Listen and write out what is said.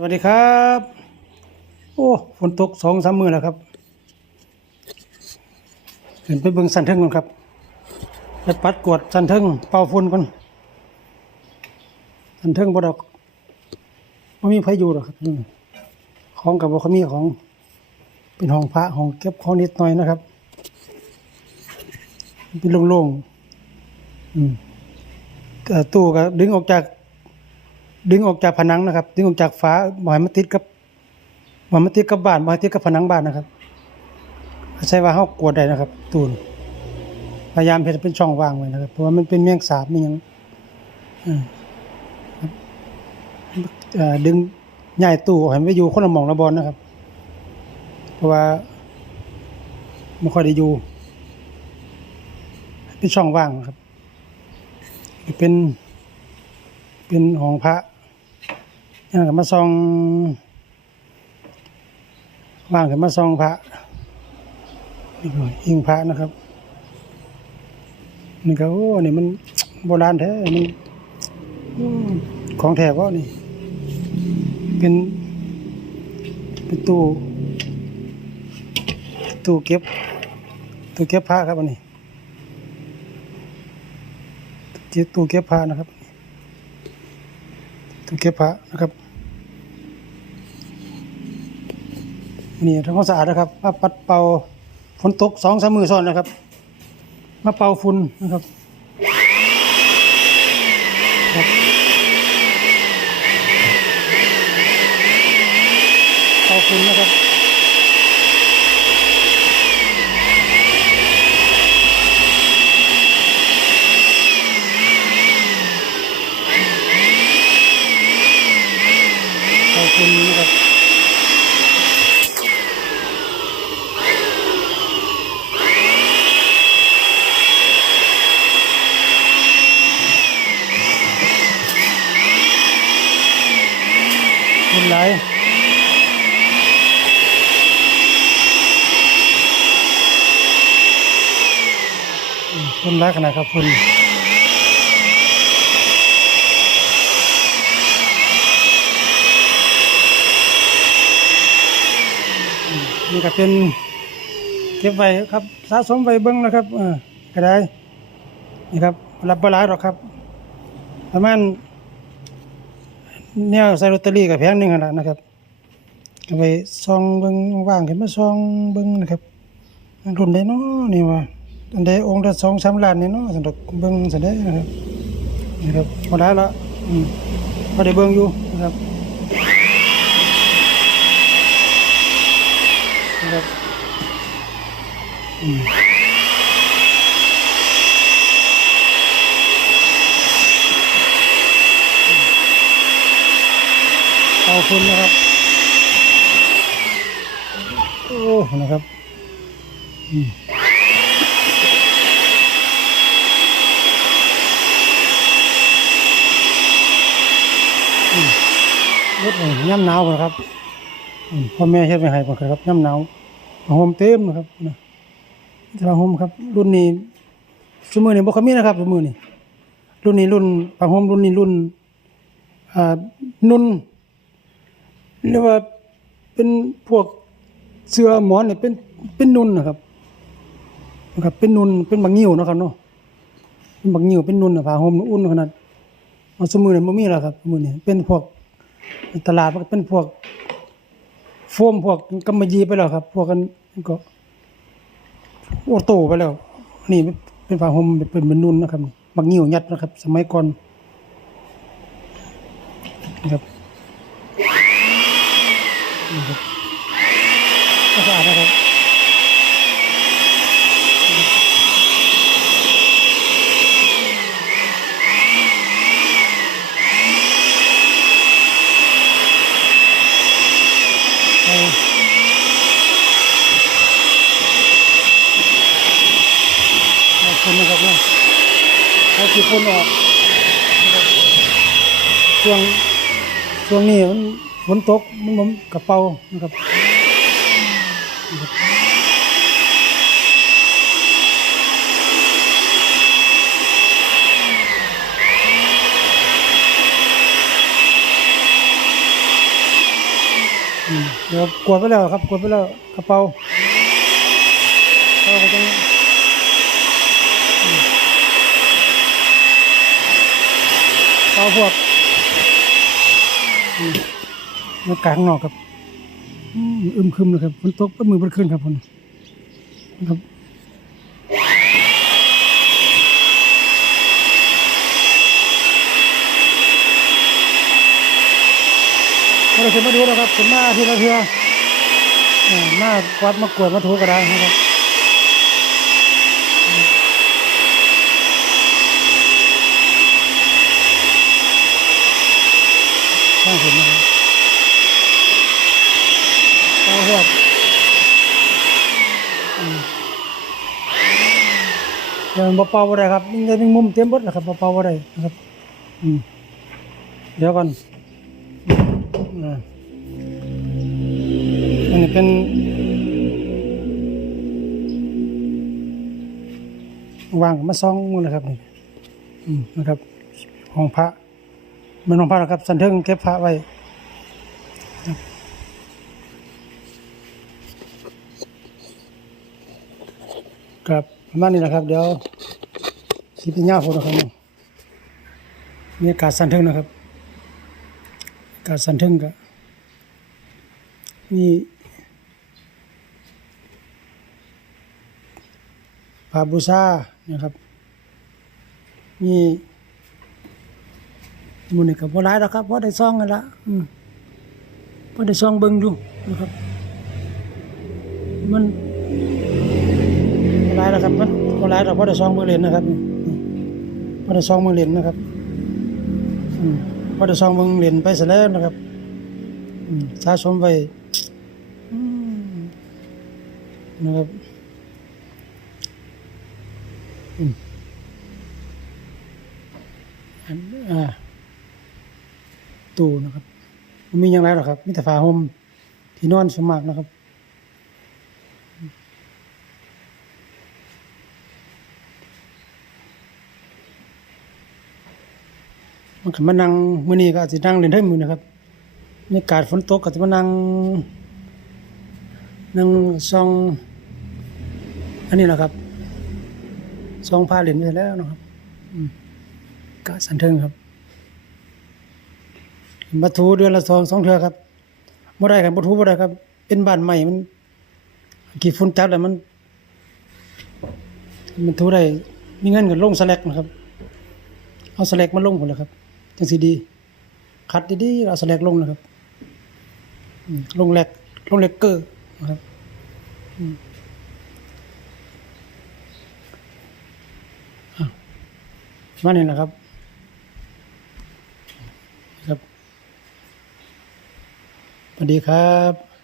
สวัสดีครับ โอ้ฝนตกสองสามมือแล้วครับเห็นไปเบิ่งสันเทิงก่อนครับไปปัดกวดสันเทิงเป่าฝุ่นก่อนสันเทิงบ่ดอกไม่มีไผอยู่หรอกครับของกับบ่เขามีของ เป็นห้องพระห้องเก็บของนิดหน่อยนะครับ เป็นโล่งๆตู้ก็ดึงออกจาก ดึงออกจากผนังนะครับ ดึงออกจากฝาบ่ให้มันติดกับบ่ให้มันติดกับบ้านบ่ให้ติดกับผนังบ้านนะครับใช่ว่าเฮากวดได้นะครับ ตูนพยายามเฮ็ดให้เป็นช่องว่างไว้นะครับ เพราะว่ามันเป็นเมี่ยงสาบนี่ยังดึงย้ายตู้ออกให้มันไปอยู่คนละหมองละบอนนะครับ เพราะว่าไม่ค่อยได้อยู่เป็นช่องว่างครับ เป็นเป็นของพระ ย่างกับมาซองว่างกับมาซองพระนี่ก็อิงพระนะครับนี่ก็โอ้นี่มันโบราณแท้มันของแท้เพราะนี่ เป็นเป็นตู้ตู้เก็บตู้เก็บผ้าครับอันนี้ตู้เก็บผ้านะครับ ตู้เก็บพระนะครับนี่ทำความสะอาดนะครับมาปัดเป่าฝนตกสองสามมือซ้อนนะครับ มาเป่าฝุ่นนะครับครับเป่าฝุ่นนะครับ เป่าฝุ่นนะครับฝุ่นไหลาย อืมฝุ่นหลายขนาดครับฝุ่นนี่ก็เป็นเก็บไว้ครับ สะสมไว้เบิ้งนะครับเออก็ได้นี่ครับรับบหลายหรอกครับ ประมาณเนี่ยใส่ลอตเตอรี่กับแพงหนึ่งขนาดนะครับก็ไปซองเบิ้งว่างขึ้นมาซองเบิ้งนะครับรุ่นใดเนาะนี่ว่า อันใดองค์ละสองสามล้านนี่เนาะสำหรับเบิ้งสันได้นะครับนี่ครับพอได้ละอืมพอได้เบิ้งอยู่นะครับนะครับอืมขอบคุณนะครับ โอ้ นะครับ อืม รถนี่ย่ำหนาวนะครับพ่อแม่เฮ็ดไม่ให้ผมครับย่ำหนาวผ้าห่มเต็มนะครับนะผ้าห่มครับ รุ่นนี้สมือนี่บ่ค่อยมีนะครับสมือนี่รุ่นนี้รุ่นผ้าห่มรุ่นนี้รุ่นอ่านุ่นเรียกว่าเป็นพวกเสื้อหมอนเนี่ยเป็นเป็นนุ่นนะครับนะครับ เป็นนุ่นเป็นบางงิ้วนะครับเนาะเป็นบางงิ้วเป็นนุ่นนะผ้าห่มอุ่นขนาดเอาสมือเนี่ยบ่มีแล้วครับสมือนี่เป็นพวก ตลาดมันเป็นพวกโฟมพวกกำมะยีไปแล้วครับ พวกกันก็โอโตไปแล้ว นี่เป็นผ้าห่มเป็นเป็นนุ่นนะครับบางงิ้วยัดนะครับ สมัยก่อนนะครับนะครับสะอาดนะครับเอาเอาคนนะครับเนี่ยเอากี่คนออกนะครับ ช่วงช่วงนี้มันฝนตกมันมันกระเป๋านะครับเดี๋ยวกวดไปแล้วครับกวดไปแล้วกระเป๋าเราก็ต้องเป๋าพวก อากาศข้างนอกครับอืมอึมครึมเลยครับฝนตกก็มือมันขึ้นครับผมครับเราขึ้นมาดูแล้วครับขึ้นมาทีละเทืออ่ามาวัดมากวดมาถูกระดานนะครับ ข้างเห็นนะครับเอาพวกอืมเดี๋ยวมันเบาๆบ่ได้ครับนี่จะมีมุมเต็มหมดแหละครับเบาๆบ่ได้นะครับอืมเดี๋ยวก่อนอันนี้เป็นวางมาซองมือนะครับนี่อืมนะครับห้องพระ มันห้องพระนะครับ สันเทิงเก็บพระไว้ครับประมาณนี้นะครับ เดี๋ยวสีเป็นย่าผมนะครับนี่กาศสันเทิงนะครับ การสันทึงก็มีพาบูชานะครับมีห มูนี่กับบ่หลายแล้วครับเพราะได้ซองกันละอืมเพราะได้ซองเบิ่งอยู่นะครับ มันบ่หลายแล้วครับมันบ่หลายแล้วเพราะได้ซองเบิ่งเล่นนะครับเพราะได้ซองเบิ่งเล่นนะครับอืมพอได้ซองเบิ่งเหรียญไปเสร็จแล้วนะครับอืมสะสมไปนะครับอืมอ่า ตู้นะครับมันมีอย่างไรหรอครับมีแต่ฝาห่มที่นอนสมักนะครับมันก็มานั่งมื้อนี้ก็อาจสินั่งเล่นเทิงมื้อนะครับบรรยากาศฝนตกก็สิมานั่งนั่งส่อง อันนี้นะครับส่องพาเล่นไปแล้วนะครับกะสันเทิงครับ บัทูเดือนละสองสองเทื่อครับบ่ได้กันบัทูบ่ได้ครับ เป็นบ้านใหม่มันกี่ฝุ่นจับแล้วมัน มันทูได้มีเงินก็ลงสแลกนะครับ เอาสแลกมาลงหมดเลยครับจังสีดี คัดดีๆเอาสแลกลงนะครับลงแลกลงเลกเกอร์นะครับอืมอะมานี่แหละครับ สวัสดีครับ